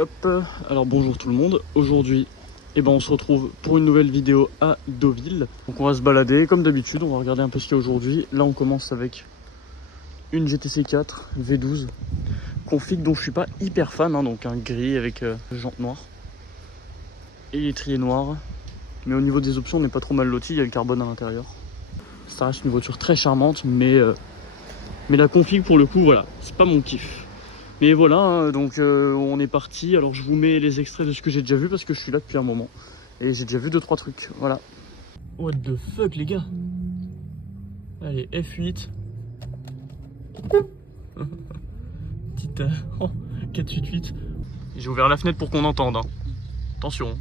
Hop, alors bonjour tout le monde. Aujourd'hui, on se retrouve pour une nouvelle vidéo à Deauville. Donc on va se balader comme d'habitude, on va regarder un peu ce qu'il y a aujourd'hui. Là on commence avec une GTC 4 V12 config dont je suis pas hyper fan, donc un gris avec jantes noires et l'étrier noir. Mais au niveau des options on n'est pas trop mal loti, il y a le carbone à l'intérieur. Ça reste une voiture très charmante, mais la config pour le coup voilà, c'est pas mon kiff. Mais voilà, donc on est parti. Alors je vous mets les extraits de ce que j'ai déjà vu parce que je suis là depuis un moment. Et j'ai déjà vu 2-3 trucs, voilà. What the fuck les gars. Allez, F8. Petite 488. J'ai ouvert la fenêtre pour qu'on entende. Attention.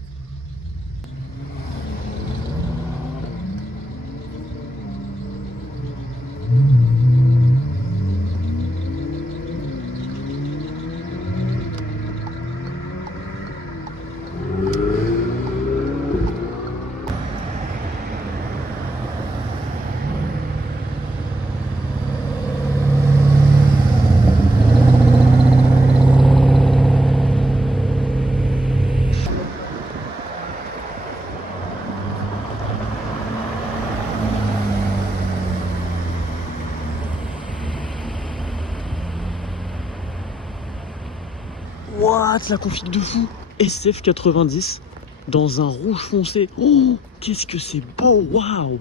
What, la config de fou. SF90 dans un rouge foncé. Oh, qu'est-ce que c'est beau, waouh.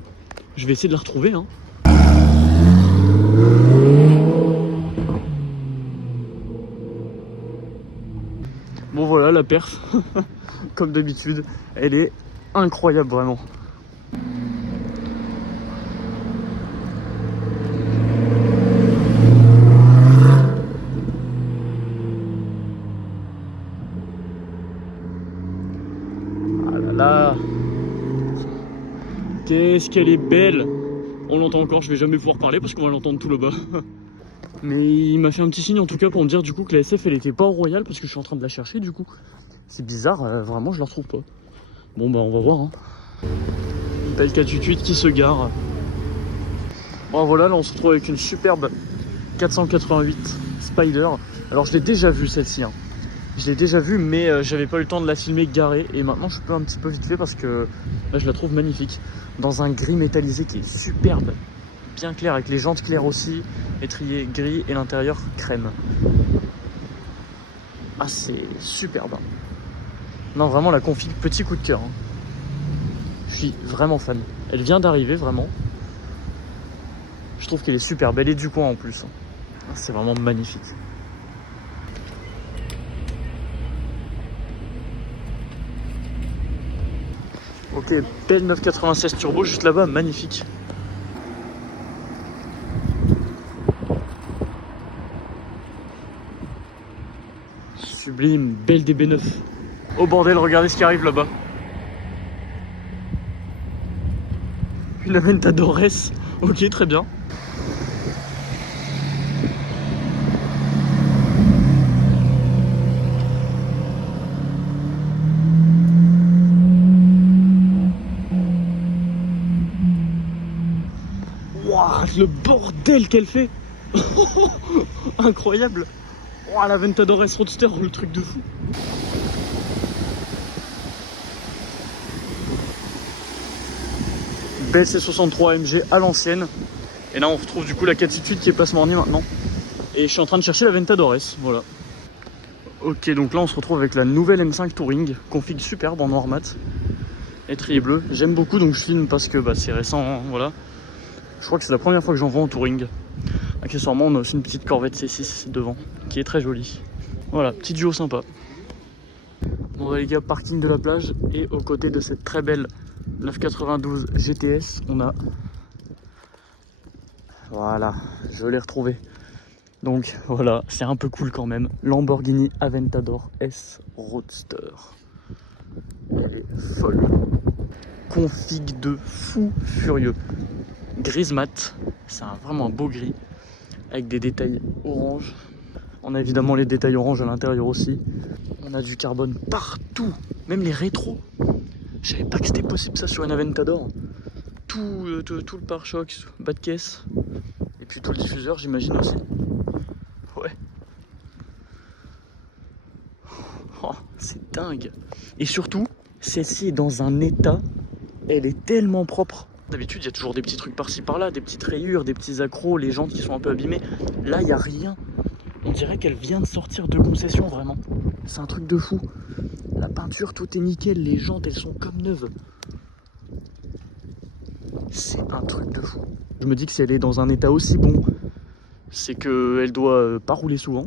Je vais essayer de la retrouver, Bon voilà, la perf, comme d'habitude, elle est incroyable vraiment. Ah là là, qu'est-ce qu'elle est belle. On l'entend encore, je vais jamais pouvoir parler parce qu'on va l'entendre tout là-bas. Mais il m'a fait un petit signe en tout cas pour me dire du coup que la SF elle était pas au Royal parce que je suis en train de la chercher du coup. C'est bizarre, vraiment je la retrouve pas. Bon bah on va voir. Une belle 488 qui se gare. Bon voilà, là on se retrouve avec une superbe 488 Spider. Alors je l'ai déjà vue celle-ci. Je l'ai déjà vue mais j'avais pas eu le temps de la filmer garée. Et maintenant je peux un petit peu vite fait parce que là, je la trouve magnifique. Dans un gris métallisé qui est superbe. Bien clair avec les jantes claires aussi. Étrier gris et l'intérieur crème. Ah c'est superbe. Non vraiment la config petit coup de cœur. Je suis vraiment fan. Elle vient d'arriver vraiment. Je trouve qu'elle est superbe. Elle est du coin en plus. C'est vraiment magnifique. Ok, belle 996 turbo juste là-bas, magnifique. Sublime, belle DB9. Oh bordel, regardez ce qui arrive là-bas. Une Aventador S. Ok, très bien. Waouh, le bordel qu'elle fait. Incroyable. Waouh, la Aventador S Roadster, le truc de fou. Belle C63 AMG à l'ancienne. Et là on retrouve du coup la 488 qui est place Morny maintenant. Et je suis en train de chercher la Aventador S, voilà. Ok, donc là on se retrouve avec la nouvelle M5 Touring, config superbe en noir mat, étrier bleu. J'aime beaucoup donc je filme parce que c'est récent, voilà. Je crois que c'est la première fois que j'en vois en Touring. Accessoirement on a aussi une petite Corvette C6 devant, qui est très jolie. Voilà, petit duo sympa. Bon les gars, parking de la plage, et aux côtés de cette très belle 992 GTS, on a... Voilà, je l'ai retrouvé. Donc voilà, c'est un peu cool quand même. Lamborghini Aventador S Roadster. Elle est folle. Config de fou furieux. Grise mat, c'est vraiment un beau gris. Avec des détails orange. On a évidemment les détails orange à l'intérieur aussi. On a du carbone partout, même les rétros. Je savais pas que c'était possible ça sur une Aventador. Tout le pare-choc, bas de caisse. Et puis tout le diffuseur j'imagine aussi. Ouais. Oh. c'est dingue. Et surtout, celle-ci est dans un état, elle est tellement propre. D'habitude, il y a toujours des petits trucs par-ci par-là, des petites rayures, des petits accros, les jantes qui sont un peu abîmées. Là, il n'y a rien. On dirait qu'elle vient de sortir de concession, vraiment. C'est un truc de fou. La peinture, tout est nickel, les jantes, elles sont comme neuves. C'est un truc de fou. Je me dis que si elle est dans un état aussi bon, c'est qu'elle doit pas rouler souvent.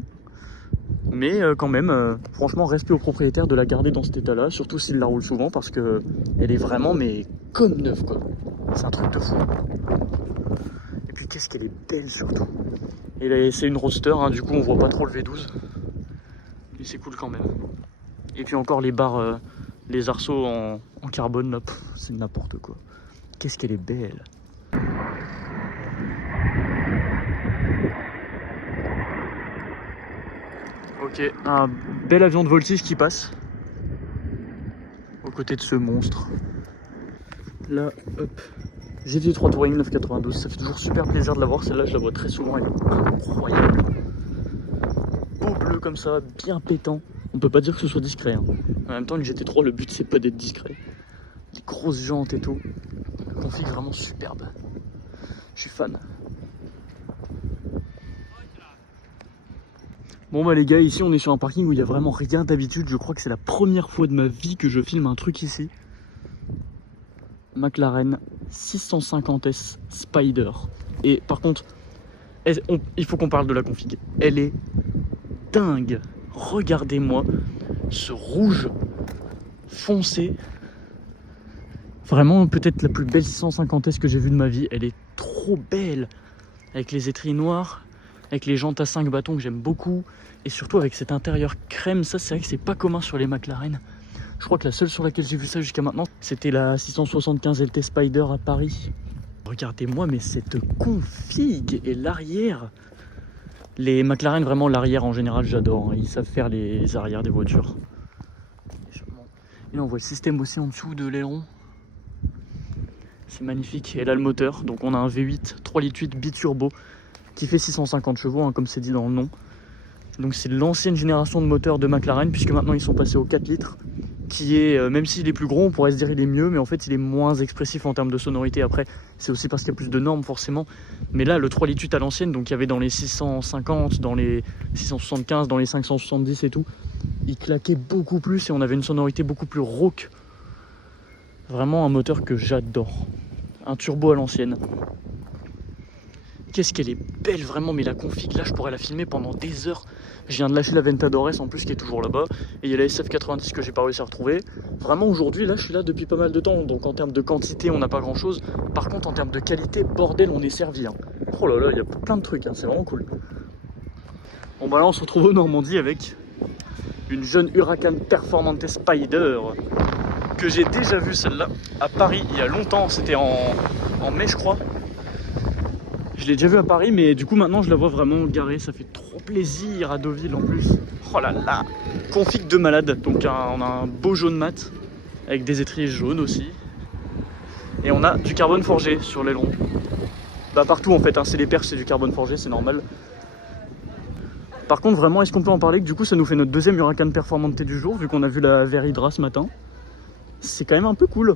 Mais quand même, franchement, respect au propriétaire de la garder dans cet état-là, surtout s'il la roule souvent, parce que elle est vraiment, mais comme neuve, quoi. C'est un truc de fou. Et puis qu'est-ce qu'elle est belle, surtout. Et c'est une roadster, hein, du coup on voit pas trop le V12. Mais c'est cool quand même. Et puis encore les barres, les arceaux en carbone, là, c'est n'importe quoi. Qu'est-ce qu'elle est belle. Ok, un bel avion de voltige qui passe aux côtés de ce monstre. Là, hop, GT3 Touring 992, ça fait toujours super plaisir de la voir, celle-là je la vois très souvent, elle est incroyable. Beau bleu comme ça, bien pétant, on peut pas dire que ce soit discret. Hein. En même temps, une GT3, le but c'est pas d'être discret. Les grosses jantes et tout, la config vraiment superbe. Je suis fan. Bon bah les gars, ici on est sur un parking où il n'y a vraiment rien d'habitude. Je crois que c'est la première fois de ma vie que je filme un truc ici. McLaren 650S Spider. Et par contre, il faut qu'on parle de la config. Elle est dingue. Regardez-moi ce rouge foncé. Vraiment peut-être la plus belle 650S que j'ai vue de ma vie. Elle est trop belle. Avec les étriers noirs, avec les jantes à 5 bâtons que j'aime beaucoup. Et surtout avec cet intérieur crème. Ça c'est vrai que c'est pas commun sur les McLaren. Je crois que la seule sur laquelle j'ai vu ça jusqu'à maintenant, c'était la 675 LT Spider à Paris. Regardez-moi, mais cette config et l'arrière. Les McLaren, vraiment l'arrière en général, j'adore. Hein. Ils savent faire les arrières des voitures. Et là, on voit le système aussi en dessous de l'aileron. C'est magnifique. Et là, le moteur. Donc, on a un V8 3,8 litres biturbo qui fait 650 chevaux, hein, comme c'est dit dans le nom. Donc, c'est l'ancienne génération de moteurs de McLaren, puisque maintenant, ils sont passés au 4 litres. Qui est, même s'il est plus gros, on pourrait se dire il est mieux, mais en fait il est moins expressif en termes de sonorité. Après, c'est aussi parce qu'il y a plus de normes forcément. Mais là, le 3,8 litres à l'ancienne, donc il y avait dans les 650, dans les 675, dans les 570 et tout, il claquait beaucoup plus et on avait une sonorité beaucoup plus rauque. Vraiment un moteur que j'adore. Un turbo à l'ancienne. Qu'est-ce qu'elle est belle vraiment, mais la config là je pourrais la filmer pendant des heures. Je viens de lâcher la Ventadores en plus qui est toujours là-bas. Et il y a la SF90 que j'ai pas réussi à retrouver. Vraiment aujourd'hui là je suis là depuis pas mal de temps. Donc en termes de quantité on n'a pas grand chose. Par contre en termes de qualité, bordel on est servi. Hein. Oh là là, il y a plein de trucs, hein. C'est vraiment cool. Bon bah là on se retrouve au Normandie avec une jeune Huracan Performante Spider. Que j'ai déjà vue celle-là à Paris il y a longtemps. C'était en mai je crois. Je l'ai déjà vu à Paris, mais du coup maintenant je la vois vraiment garée, ça fait trop plaisir à Deauville en plus. Oh là là, config de malade, donc on a un beau jaune mat, avec des étriers jaunes aussi. Et on a du carbone forgé sur l'aileron. Bah partout en fait, hein, c'est les perches, c'est du carbone forgé, c'est normal. Par contre vraiment, est-ce qu'on peut en parler que du coup ça nous fait notre deuxième Huracan Performante du jour, vu qu'on a vu la Veridra ce matin. C'est quand même un peu cool,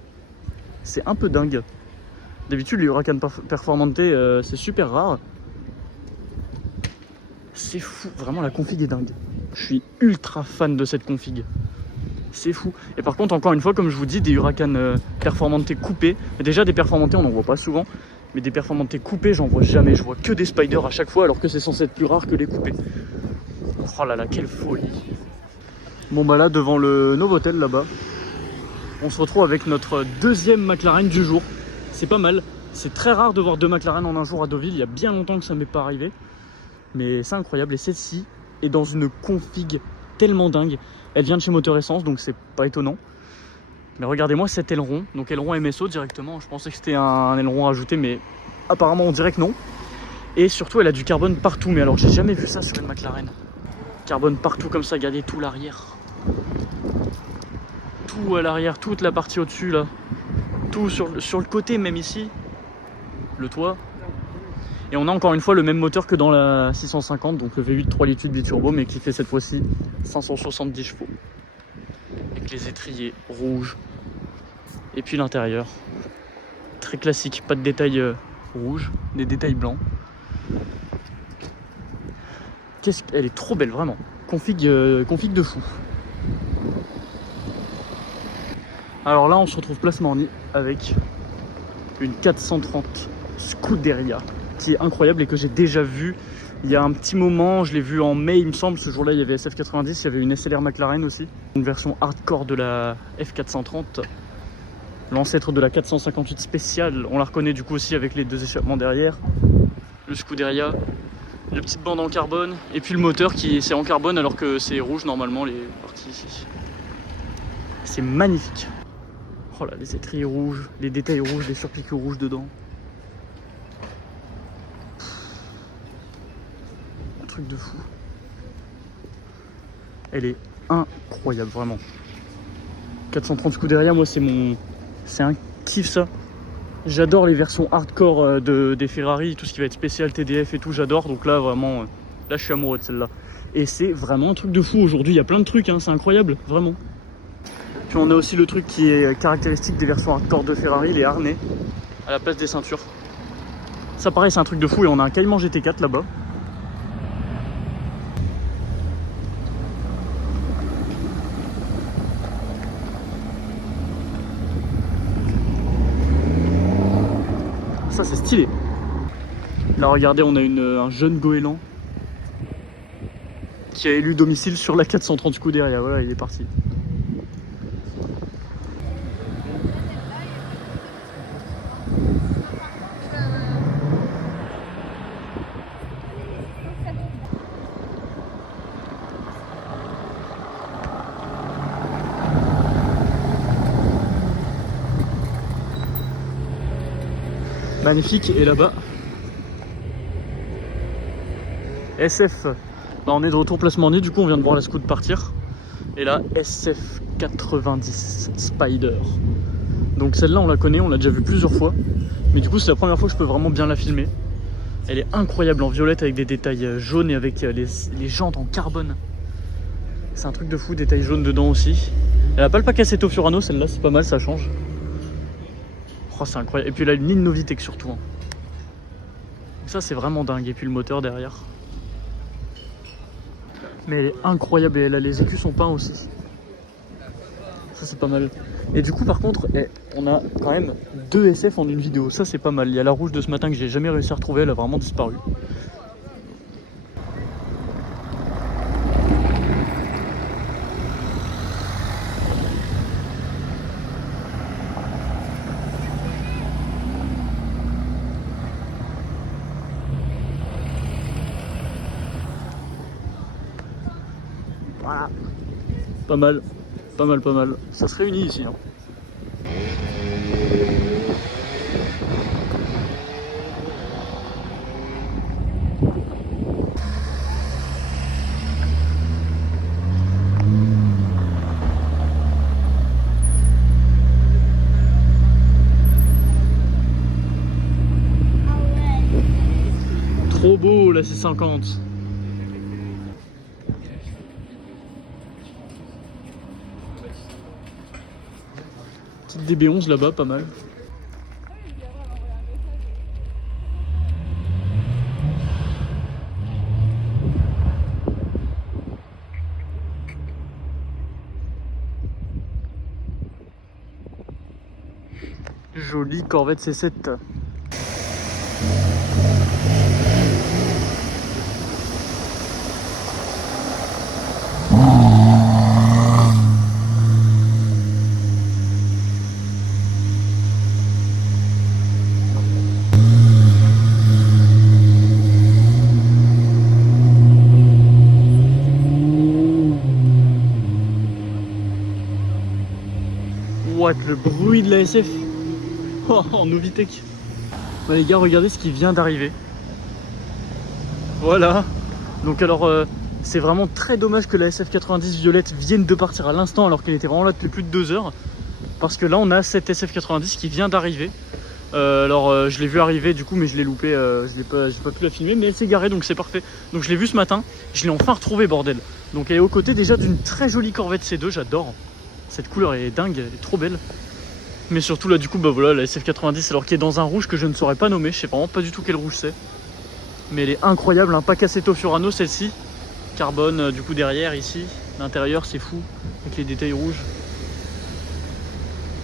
c'est un peu dingue. D'habitude les Huracan Performante c'est super rare. C'est fou, vraiment la config est dingue. Je suis ultra fan de cette config. C'est fou. Et par contre encore une fois comme je vous dis, des Huracan Performante coupés. Déjà des Performante on n'en voit pas souvent. Mais des Performante coupés j'en vois jamais. Je vois que des Spider à chaque fois alors que c'est censé être plus rare que les coupés. Oh là là, quelle folie. Bon bah là devant le Novotel là-bas, on se retrouve avec notre deuxième McLaren du jour. C'est pas mal, c'est très rare de voir deux McLaren en un jour à Deauville, il y a bien longtemps que ça ne m'est pas arrivé. Mais c'est incroyable, et celle-ci est dans une config tellement dingue. Elle vient de chez Moteur Essence, donc c'est pas étonnant. Mais regardez-moi cet aileron, donc aileron MSO directement. Je pensais que c'était un aileron rajouté, mais apparemment on dirait que non. Et surtout elle a du carbone partout, mais alors j'ai jamais vu ça sur une McLaren. Carbone partout comme ça, regardez tout l'arrière. Tout à l'arrière, toute la partie au-dessus là. Tout sur le côté, même ici, le toit. Et on a encore une fois le même moteur que dans la 650, donc le V8 3,8 litres biturbo, mais qui fait cette fois-ci 570 chevaux. avec les étriers rouges. Et puis l'intérieur, très classique, pas de détails rouges, des détails blancs. Elle est trop belle, vraiment. Config de fou. Alors là, on se retrouve place Morny avec une 430 Scuderia qui est incroyable et que j'ai déjà vu il y a un petit moment. Je l'ai vu en mai, il me semble. Ce jour-là, il y avait SF90, il y avait une SLR McLaren aussi. Une version hardcore de la F430, l'ancêtre de la 458 spéciale. On la reconnaît du coup aussi avec les deux échappements derrière. Le Scuderia. La petite bande en carbone et puis le moteur qui c'est en carbone alors que c'est rouge normalement les parties ici. C'est magnifique. Oh là, les étriers rouges, les détails rouges, les surpiqûres rouges dedans. Un truc de fou. Elle est incroyable vraiment. 430 Scuderia, moi c'est un kiff ça. J'adore les versions hardcore des Ferrari, tout ce qui va être spécial TDF et tout, j'adore. Donc là, vraiment, là, je suis amoureux de celle-là. Et c'est vraiment un truc de fou aujourd'hui. Il y a plein de trucs, hein, c'est incroyable, vraiment. Puis on a aussi le truc qui est caractéristique des versions hardcore de Ferrari, les harnais à la place des ceintures. Ça, pareil, c'est un truc de fou. Et on a un Cayman GT4 là-bas. Ça c'est stylé. Là regardez, on a un jeune goéland qui a élu domicile sur la 430 Scuderia. Voilà, il est parti. Magnifique. Et là-bas, SF. Bah, on est de retour place Morny, du coup on vient de voir la Scoot partir. Et là, SF90 Spider. Donc celle-là on la connaît, on l'a déjà vue plusieurs fois. Mais du coup c'est la première fois que je peux vraiment bien la filmer. Elle est incroyable en violette avec des détails jaunes et avec les jantes en carbone. C'est un truc de fou, détails jaunes dedans aussi. Elle a pas le pack Assetto Fiorano, celle-là c'est pas mal, ça change. Oh, c'est incroyable. Et puis elle a une ligne Novitec surtout. Hein. Ça c'est vraiment dingue. Et puis le moteur derrière. Mais elle est incroyable et elle a les écus sont peints aussi. Ça c'est pas mal. Et du coup par contre, on a quand même 2 SF en une vidéo. Ça c'est pas mal. Il y a la rouge de ce matin que j'ai jamais réussi à retrouver. Elle a vraiment disparu. Voilà. Pas mal, pas mal, pas mal. Ça se réunit ici. Hein. Trop beau la C50. Petite DB11 là-bas, pas mal. Jolie Corvette C7. What, le bruit de la SF. Oh, en Novitec. Bah les gars, regardez ce qui vient d'arriver. Voilà. Donc alors, c'est vraiment très dommage que la SF90 violette vienne de partir à l'instant alors qu'elle était vraiment là depuis plus de 2 heures. Parce que là, on a cette SF90 qui vient d'arriver. Je l'ai vu arriver du coup, mais je l'ai loupé. J'ai pas pu la filmer, mais elle s'est garée, donc c'est parfait. Donc je l'ai vue ce matin. Je l'ai enfin retrouvée, bordel. Donc elle est aux côtés déjà d'une très jolie Corvette C2, j'adore. Cette couleur est dingue, elle est trop belle. Mais surtout là du coup bah voilà la SF90 alors qui est dans un rouge que je ne saurais pas nommer. Je sais vraiment pas du tout quel rouge c'est. Mais elle est incroyable, un Pacasetto Furano celle-ci. Carbone du coup derrière ici. L'intérieur c'est fou avec les détails rouges.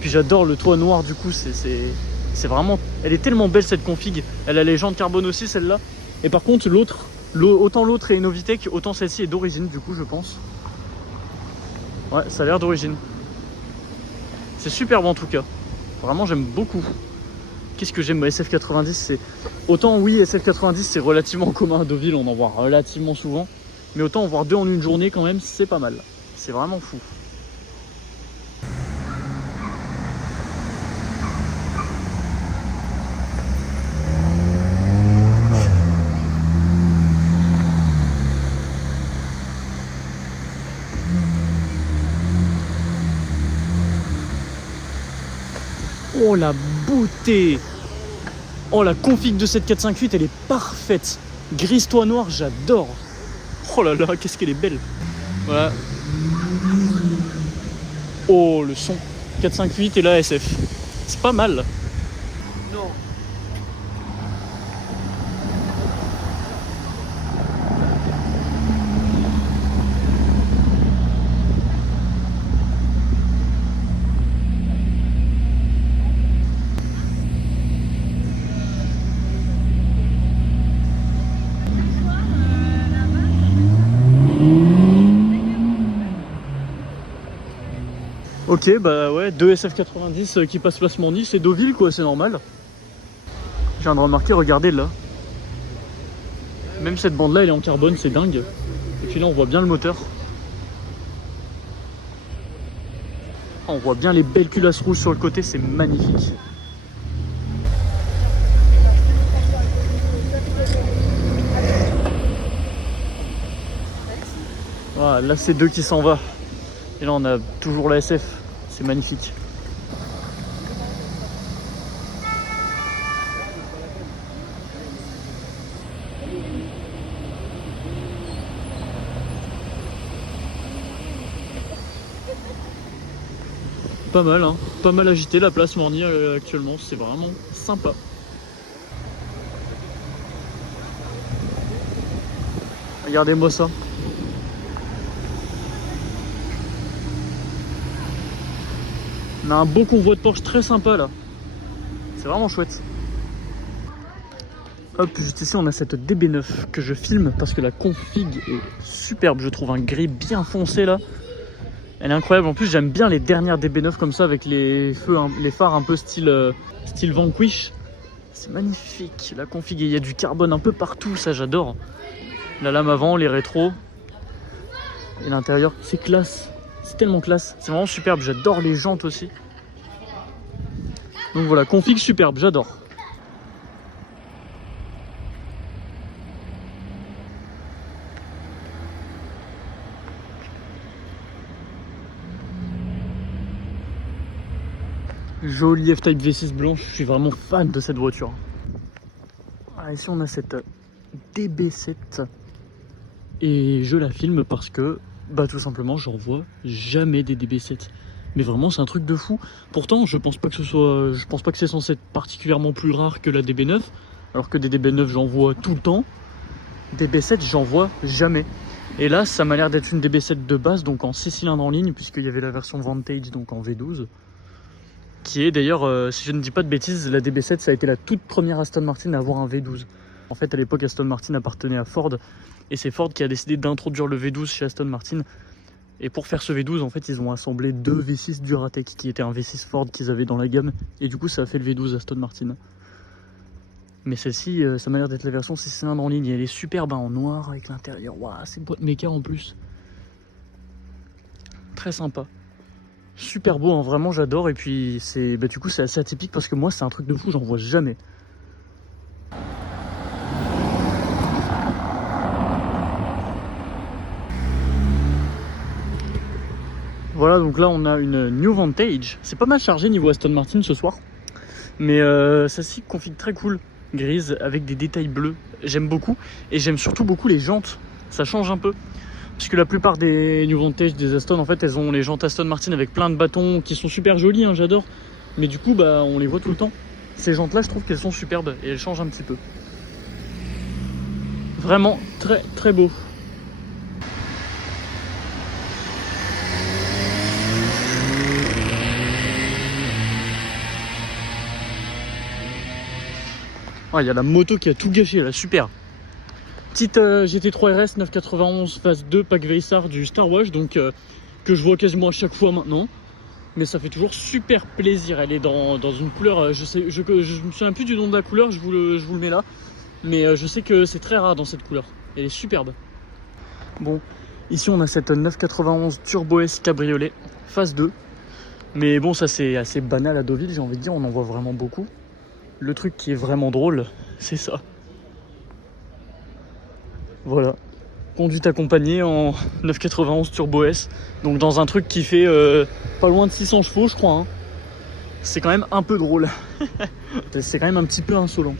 Puis j'adore le toit noir du coup, c'est vraiment... Elle est tellement belle cette config. Elle a les jantes carbone aussi celle-là. Et par contre l'autre, autant l'autre est Novitec, autant celle-ci est d'origine du coup je pense. Ouais ça a l'air d'origine. C'est superbe en tout cas. Vraiment j'aime beaucoup. Qu'est-ce que j'aime SF90 c'est... Autant oui SF90 c'est relativement commun à Deauville, on en voit relativement souvent. Mais autant en voir deux en une journée quand même c'est pas mal. C'est vraiment fou. Oh la beauté! Oh la config de cette 458 elle est parfaite. Grise toit noir j'adore. Oh là là qu'est-ce qu'elle est belle. Voilà. Oh le son 458 et la SF. C'est pas mal. Non. Ok, bah ouais, 2 SF90 qui passent place Morny, c'est Deauville quoi, c'est normal. Je viens de remarquer, regardez là. Même cette bande là, elle est en carbone, c'est dingue. Et puis là, on voit bien le moteur. On voit bien les belles culasses rouges sur le côté, c'est magnifique. Voilà, là c'est 2 qui s'en va. Et là on a toujours la SF, c'est magnifique. Pas mal, hein. Pas mal agité la place Morny actuellement, c'est vraiment sympa. Regardez-moi ça. On a un beau convoi de Porsche très sympa là. C'est vraiment chouette. Hop, juste ici on a cette DB9 que je filme parce que la config est superbe. Je trouve un gris bien foncé là. Elle est incroyable. En plus j'aime bien les dernières DB9 comme ça avec les feux, les phares un peu style Vanquish. C'est magnifique. La config, il y a du carbone un peu partout, ça j'adore. La lame avant, les rétros. Et l'intérieur, c'est classe. C'est tellement classe. C'est vraiment superbe. J'adore les jantes aussi. Donc voilà, config superbe, j'adore. Jolie F-Type V6 blanche, je suis vraiment fan de cette voiture. Ah, ici on a cette DB7 et je la filme parce que bah tout simplement j'en vois jamais des DB7. Mais vraiment c'est un truc de fou. Pourtant je pense pas que c'est censé être particulièrement plus rare que la DB9, alors que des DB9 j'en vois tout le temps. DB7 j'en vois jamais. Et là ça m'a l'air d'être une DB7 de base, donc en 6 cylindres en ligne, puisqu'il y avait la version Vantage donc en V12. Qui est d'ailleurs, si je ne dis pas de bêtises, la DB7 ça a été la toute première Aston Martin à avoir un V12. En fait à l'époque Aston Martin appartenait à Ford, et c'est Ford qui a décidé d'introduire le V12 chez Aston Martin. Et pour faire ce V12 en fait ils ont assemblé 2 V6 Duratec qui était un V6 Ford qu'ils avaient dans la gamme, et du coup ça a fait le V12 Aston Martin. Mais celle-ci ça m'a l'air d'être la version 6 cylindres en ligne, et elle est superbe hein, en noir avec l'intérieur, waouh c'est boîte méca en plus. Très sympa. Super beau, hein, vraiment j'adore. Et puis c'est du coup c'est assez atypique parce que moi c'est un truc de fou, j'en vois jamais. Voilà, donc là on a une New Vantage. C'est pas mal chargé niveau Aston Martin ce soir. Mais celle-ci config très cool, grise avec des détails bleus. J'aime beaucoup. Et j'aime surtout beaucoup les jantes. Ça change un peu. Parce que la plupart des New Vantage, des Aston, en fait, elles ont les jantes Aston Martin avec plein de bâtons qui sont super jolies, hein, j'adore. Mais du coup, bah, on les voit tout le temps. Ces jantes-là, je trouve qu'elles sont superbes et elles changent un petit peu. Vraiment très très beau. Il y a la moto qui a tout gâché là, super. Petite GT3 RS 991 phase 2 pack Veissar du Star Wars, donc que je vois quasiment à chaque fois maintenant. Mais ça fait toujours super plaisir. Elle est dans une couleur, je me souviens plus du nom de la couleur, je vous le mets là. Mais je sais que c'est très rare dans cette couleur. Elle est superbe. Bon, ici on a cette 991 Turbo S Cabriolet phase 2. Mais bon, ça c'est assez banal à Deauville, j'ai envie de dire, on en voit vraiment beaucoup. Le truc qui est vraiment drôle, c'est ça. Voilà. Conduite accompagnée en 991 Turbo S. Donc dans un truc qui fait pas loin de 600 chevaux, je crois. Hein. C'est quand même un peu drôle. C'est quand même un petit peu insolent.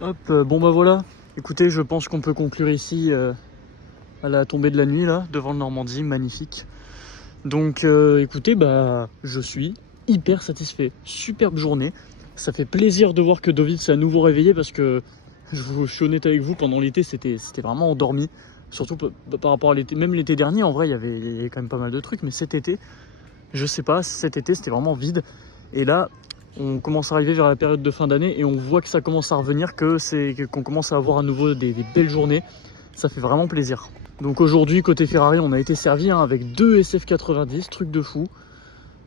Hop, bon bah voilà. Écoutez, je pense qu'on peut conclure ici à la tombée de la nuit, là, devant le Normandie. Magnifique. Donc écoutez, bah je suis hyper satisfait. Superbe journée. Ça fait plaisir de voir que Deauville s'est à nouveau réveillé parce que je suis honnête avec vous, pendant l'été c'était vraiment endormi. Surtout par rapport à l'été, même l'été dernier en vrai il y avait quand même pas mal de trucs, mais cet été, je sais pas, cet été c'était vraiment vide. Et là on commence à arriver vers la période de fin d'année et on voit que ça commence à revenir, qu'on commence à avoir à nouveau des belles journées. Ça fait vraiment plaisir. Donc aujourd'hui côté Ferrari on a été servi avec 2 SF90, truc de fou.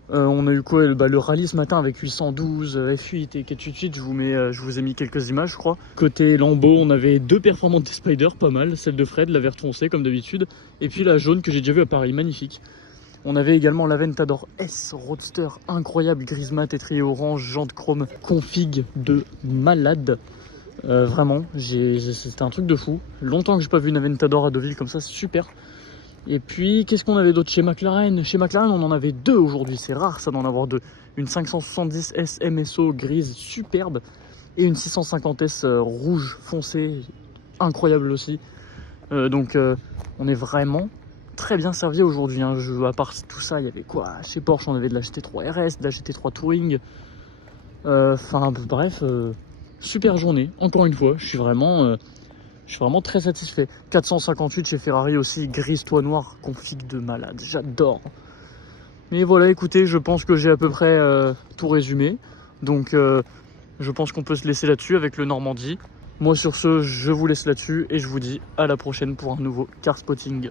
On a eu quoi, le rallye ce matin avec 812, F8 et 488, je vous ai mis quelques images je crois. Côté Lambeau on avait 2 Performante Spider, pas mal, celle de Fred, la verte foncée comme d'habitude, et puis la jaune que j'ai déjà vue à Paris, magnifique. On avait également l'Aventador S Roadster, incroyable, grise mat, étrier orange, jante chrome, config de malade. Vraiment, c'était un truc de fou. Longtemps que j'ai pas vu une Aventador à Deauville comme ça, c'est super. Et puis, qu'est-ce qu'on avait d'autre chez McLaren? Chez McLaren, on en avait 2 aujourd'hui. C'est rare ça d'en avoir 2. Une 570 S MSO grise superbe et une 650S rouge foncé, incroyable aussi. Donc, on est vraiment très bien servi aujourd'hui. Hein. À part tout ça, il y avait quoi? Chez Porsche, on avait de la GT3 RS, de la GT3 Touring. Enfin, bref, super journée. Encore une fois, je suis vraiment très satisfait. 458 chez Ferrari aussi, grise toit noir, config de malade, j'adore. Mais voilà, écoutez, je pense que j'ai à peu près tout résumé. Donc je pense qu'on peut se laisser là-dessus avec le Normandie. Moi sur ce, je vous laisse là-dessus et je vous dis à la prochaine pour un nouveau car spotting.